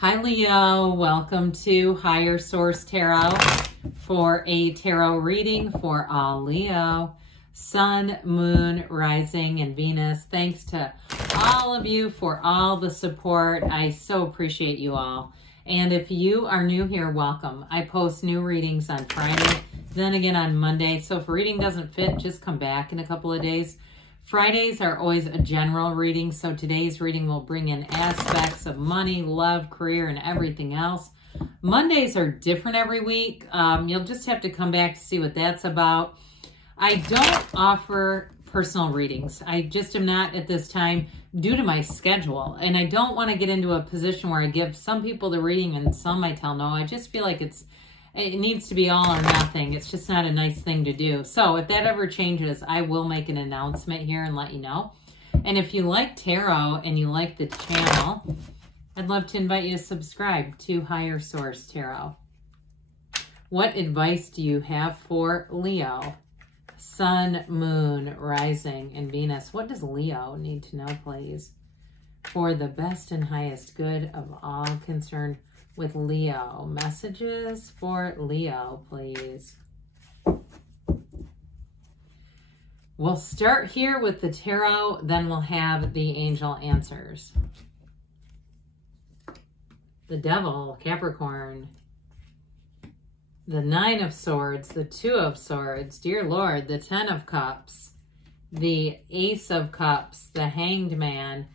Hi Leo, welcome to Higher Source Tarot for a tarot reading for all Leo, Sun, Moon, Rising, and Venus. Thanks to all of you for all the support. I so appreciate you all. And if you are new here, welcome. I post new readings on Friday, then again on Monday. So if a reading doesn't fit, just come back in a couple of days. Fridays are always a general reading, so today's reading will bring in aspects of money, love, career, and everything else. Mondays are different every week. You'll just have to come back to see what that's about. I don't offer personal readings. I just am not at this time due to my schedule, and I don't want to get into a position where I give some people the reading and some I tell no. I just feel like it needs to be all or nothing. It's just not a nice thing to do. So if that ever changes, I will make an announcement here and let you know. And if you like tarot and you like the channel, I'd love to invite you to subscribe to Higher Source Tarot. What advice do you have for Leo? Sun, Moon, Rising, and Venus. What does Leo need to know, please? For the best and highest good of all concerned with Leo. Messages for Leo, please. We'll start here with the tarot, then we'll have the angel answers. The Devil, Capricorn. The Nine of Swords, the Two of Swords, dear Lord, the Ten of Cups, the Ace of Cups, the Hanged Man,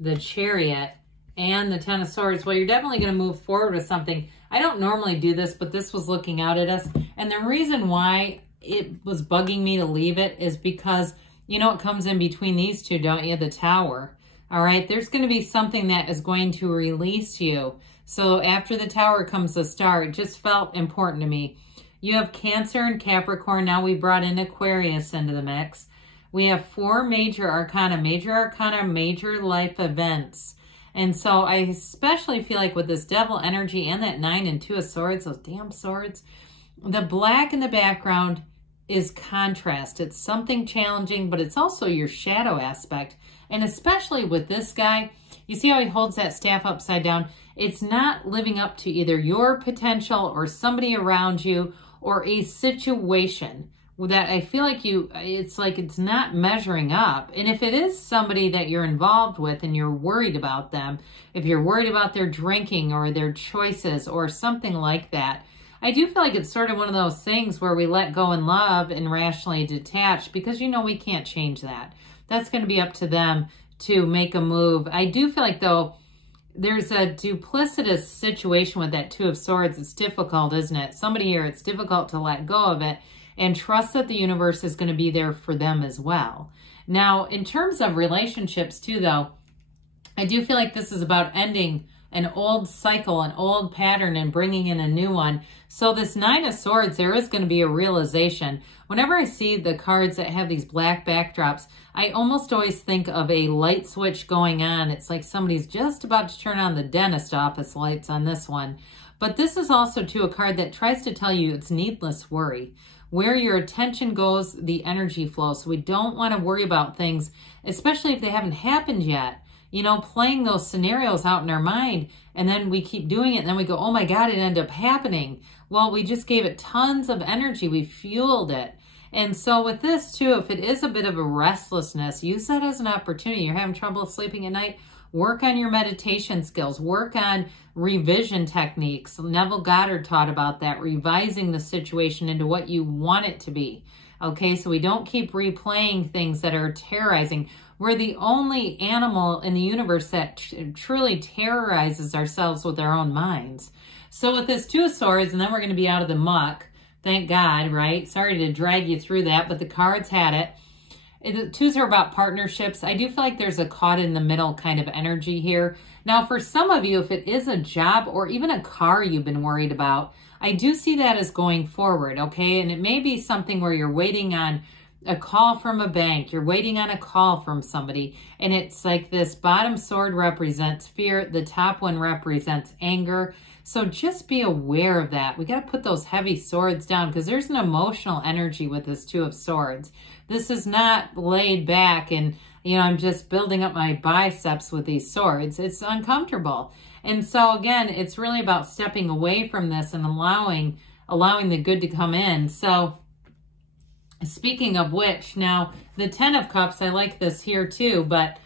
the Chariot, and the Ten of Swords. Well, you're definitely going to move forward with something. I don't normally do this, but this was looking out at us. And the reason why it was bugging me to leave it is because, you know, it comes in between these two, don't you? The Tower. All right. There's going to be something that is going to release you. So after the Tower comes the Star. It just felt important to me. You have Cancer and Capricorn. Now we brought in Aquarius into the mix. We have four major arcana, major life events. And so I especially feel like with this Devil energy and that Nine and Two of Swords, those damn swords, the black in the background is contrast. It's something challenging, but it's also your shadow aspect. And especially with this guy, you see how he holds that staff upside down? It's not living up to either your potential or somebody around you or a situation that I feel like it's not measuring up. And if it is somebody that you're involved with and you're worried about them, if you're worried about their drinking or their choices or something like that, I do feel like it's sort of one of those things where we let go in love and rationally detach because, you know, we can't change that. That's going to be up to them to make a move. I do feel like, though, there's a duplicitous situation with that Two of Swords. It's difficult, isn't it? Somebody here, it's difficult to let go of it and trust that the universe is going to be there for them as well. Now, in terms of relationships too, though, I do feel like this is about ending an old cycle, an old pattern, and bringing in a new one. So this Nine of Swords, there is going to be a realization. Whenever I see the cards that have these black backdrops, I almost always think of a light switch going on. It's like somebody's just about to turn on the dentist office lights on this one. But this is also, too, a card that tries to tell you it's needless worry. Where your attention goes, the energy flows. So we don't want to worry about things, especially if they haven't happened yet. You know, playing those scenarios out in our mind, and then we keep doing it, and then we go, oh my God, it ended up happening. Well, we just gave it tons of energy. We fueled it. And so with this too, if it is a bit of a restlessness, use that as an opportunity. You're having trouble sleeping at night, work on your meditation skills, work on revision techniques. Neville Goddard taught about that, revising the situation into what you want it to be. Okay, so we don't keep replaying things that are terrorizing. We're the only animal in the universe that truly terrorizes ourselves with our own minds. So with this Two of Swords, and then we're going to be out of the muck, thank God, right? Sorry to drag you through that, but the cards had it. The twos are about partnerships. I do feel like there's a caught in the middle kind of energy here. Now, for some of you, if it is a job or even a car you've been worried about, I do see that as going forward, okay? And it may be something where you're waiting on a call from a bank. You're waiting on a call from somebody. And it's like this bottom sword represents fear. The top one represents anger. So just be aware of that. We got to put those heavy swords down because there's an emotional energy with this Two of Swords. This is not laid back and You know, I'm just building up my biceps with these swords. It's uncomfortable. And so again, it's really about stepping away from this and allowing the good to come in. So speaking of which, now the 10 of Cups, I like this here too, but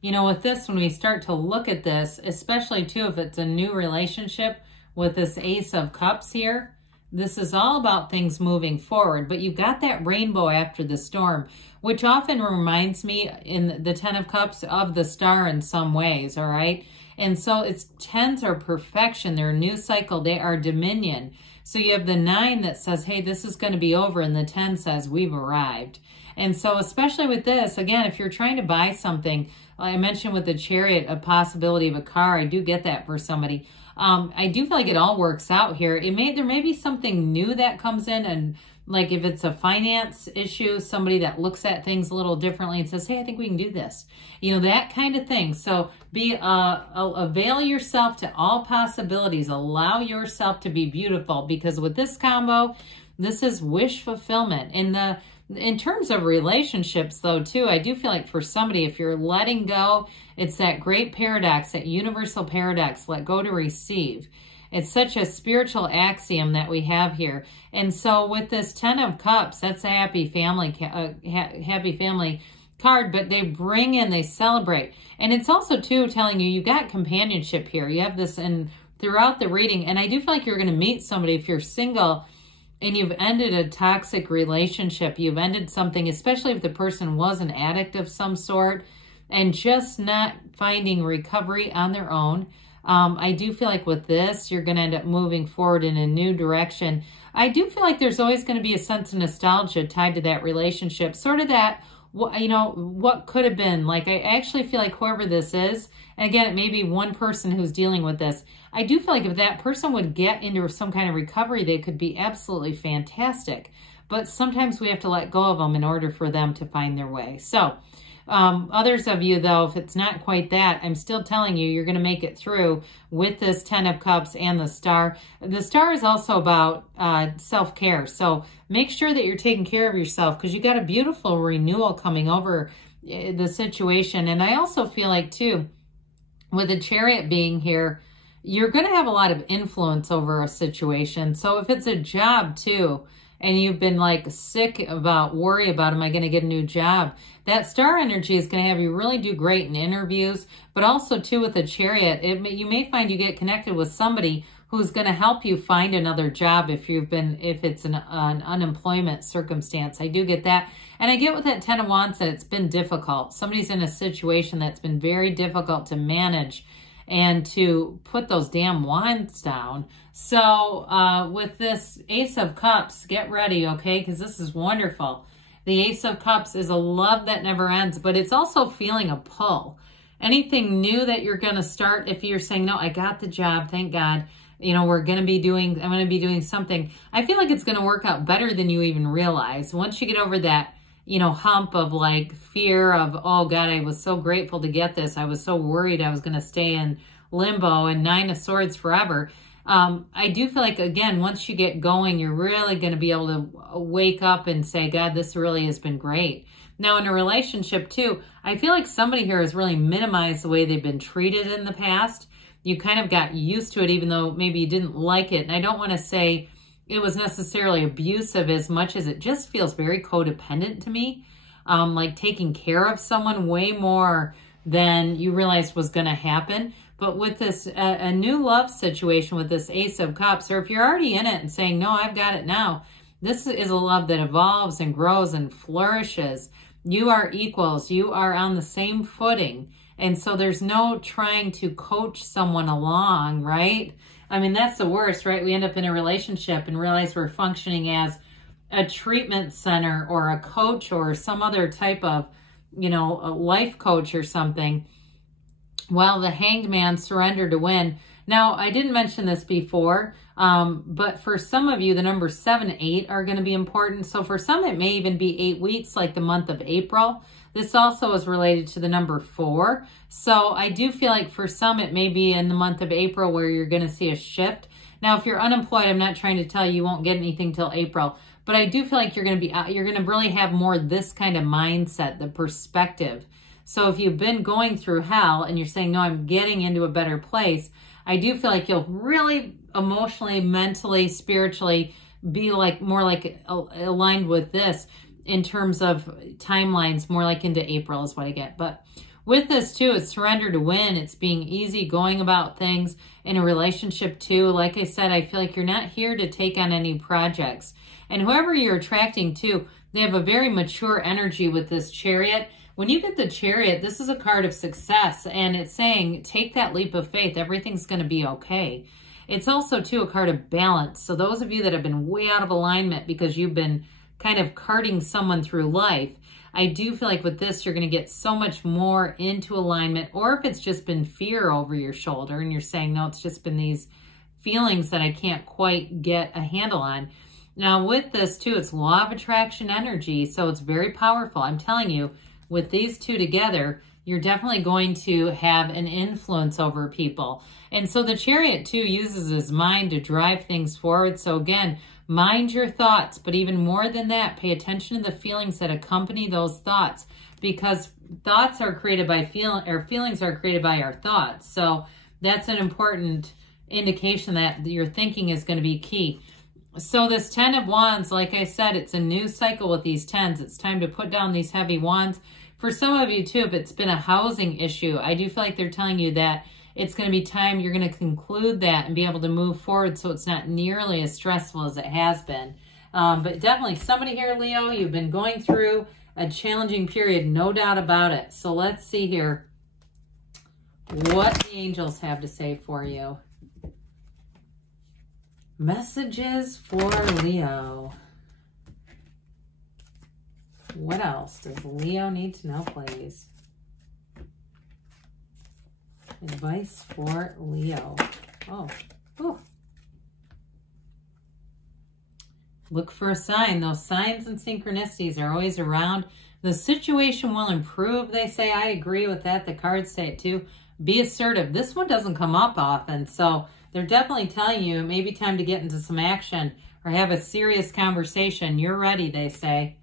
you know, with this, when we start to look at this, especially too, if it's a new relationship with this Ace of Cups here, this is all about things moving forward, but you've got that rainbow after the storm, which often reminds me in the 10 of Cups of the star in some ways, all right? And so it's 10s are perfection. They're a new cycle. They are dominion. So you have the 9 that says, hey, this is going to be over. And the 10 says, we've arrived. And so especially with this, again, if you're trying to buy something, I mentioned with the Chariot, a possibility of a car. I do get that for somebody. I do feel like it all works out here. There may be something new that comes in, and like if it's a finance issue, somebody that looks at things a little differently and says, hey, I think we can do this. You know, that kind of thing. So avail yourself to all possibilities. Allow yourself to be beautiful, because with this combo, this is wish fulfillment. In terms of relationships, though, too, I do feel like for somebody, if you're letting go, it's that great paradox, that universal paradox, let go to receive. It's such a spiritual axiom that we have here. And so with this 10 of Cups, that's a happy family card, but they bring in, they celebrate. And it's also, too, telling you got companionship here. You have this throughout the reading. And I do feel like you're going to meet somebody if you're single and you've ended a toxic relationship. You've ended something, especially if the person was an addict of some sort and just not finding recovery on their own. I do feel like with this, you're going to end up moving forward in a new direction. I do feel like there's always going to be a sense of nostalgia tied to that relationship, sort of that, you know, what could have been. Like, I actually feel like whoever this is, and again, it may be one person who's dealing with this, I do feel like if that person would get into some kind of recovery, they could be absolutely fantastic. But sometimes we have to let go of them in order for them to find their way. So others of you, though, if it's not quite that, I'm still telling you, you're going to make it through with this 10 of Cups and the star. The star is also about self-care. So make sure that you're taking care of yourself, because you got a beautiful renewal coming over the situation. And I also feel like, too, with the Chariot being here, you're going to have a lot of influence over a situation. So if it's a job, too, and you've been like worry about, am I going to get a new job? That star energy is going to have you really do great in interviews, but also too with the Chariot, you may find you get connected with somebody who's going to help you find another job if it's an unemployment circumstance. I do get that. And I get with that 10 of Wands that it's been difficult. Somebody's in a situation that's been very difficult to manage and to put those damn wands down. So with this Ace of Cups, get ready, okay? Because this is wonderful. The Ace of Cups is a love that never ends, but it's also feeling a pull. Anything new that you're going to start, if you're saying, no, I got the job, thank God, you know, I'm going to be doing something. I feel like it's going to work out better than you even realize. Once you get over that, you know, hump of like fear of, oh God, I was so grateful to get this. I was so worried I was going to stay in limbo and 9 of Swords forever. I do feel like, again, once you get going, you're really going to be able to wake up and say, God, this really has been great. Now, in a relationship, too, I feel like somebody here has really minimized the way they've been treated in the past. You kind of got used to it, even though maybe you didn't like it. And I don't want to say it was necessarily abusive as much as it just feels very codependent to me. Like taking care of someone way more than you realized was going to happen. But with this, a new love situation with this Ace of Cups, or if you're already in it and saying, no, I've got it now, this is a love that evolves and grows and flourishes. You are equals. You are on the same footing. And so there's no trying to coach someone along, right? I mean, that's the worst, right? We end up in a relationship and realize we're functioning as a treatment center or a coach or some other type of, you know, a life coach or something. Well, the Hanged Man surrendered to win. Now, I didn't mention this before, but for some of you, the numbers 7, 8 are going to be important. So for some, it may even be 8 weeks, like the month of April. This also is related to the number 4. So I do feel like for some, it may be in the month of April where you're going to see a shift. Now, if you're unemployed, I'm not trying to tell you you won't get anything till April. but I do feel like you're going to really have more this kind of mindset, the perspective. So if you've been going through hell and you're saying, no, I'm getting into a better place, I do feel like you'll really emotionally, mentally, spiritually be like more like aligned with this in terms of timelines, more like into April is what I get. But with this too, it's surrender to win. It's being easy going about things in a relationship too. Like I said, I feel like you're not here to take on any projects. And whoever you're attracting to, they have a very mature energy with this Chariot. When you get the Chariot, this is a card of success, and it's saying, take that leap of faith. Everything's going to be okay. It's also too a card of balance. So those of you that have been way out of alignment because you've been kind of carting someone through life, I do feel like with this, you're going to get so much more into alignment. Or if it's just been fear over your shoulder and you're saying, no, it's just been these feelings that I can't quite get a handle on. Now with this too, it's law of attraction energy. So it's very powerful. I'm telling you, with these two together, you're definitely going to have an influence over people. And so the Chariot too uses his mind to drive things forward. So again, mind your thoughts, but even more than that, pay attention to the feelings that accompany those thoughts, because thoughts are created by feelings are created by our thoughts. So that's an important indication that your thinking is going to be key. So this 10 of Wands, like I said, it's a new cycle with these 10s. It's time to put down these heavy wands. For some of you too, if it's been a housing issue, I do feel like they're telling you that it's going to be time you're going to conclude that and be able to move forward so it's not nearly as stressful as it has been. But definitely somebody here, Leo, you've been going through a challenging period, no doubt about it. So let's see here what the angels have to say for you. Messages for Leo. What else does Leo need to know, please? Advice for Leo. Oh, ooh. Look for a sign. Those signs and synchronicities are always around. The situation will improve, they say. I agree with that. The cards say it too. Be assertive. This one doesn't come up often, so they're definitely telling you it may be time to get into some action or have a serious conversation. You're ready, they say.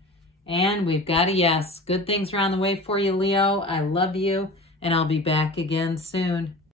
And we've got a yes. Good things are on the way for you, Leo. I love you, and I'll be back again soon.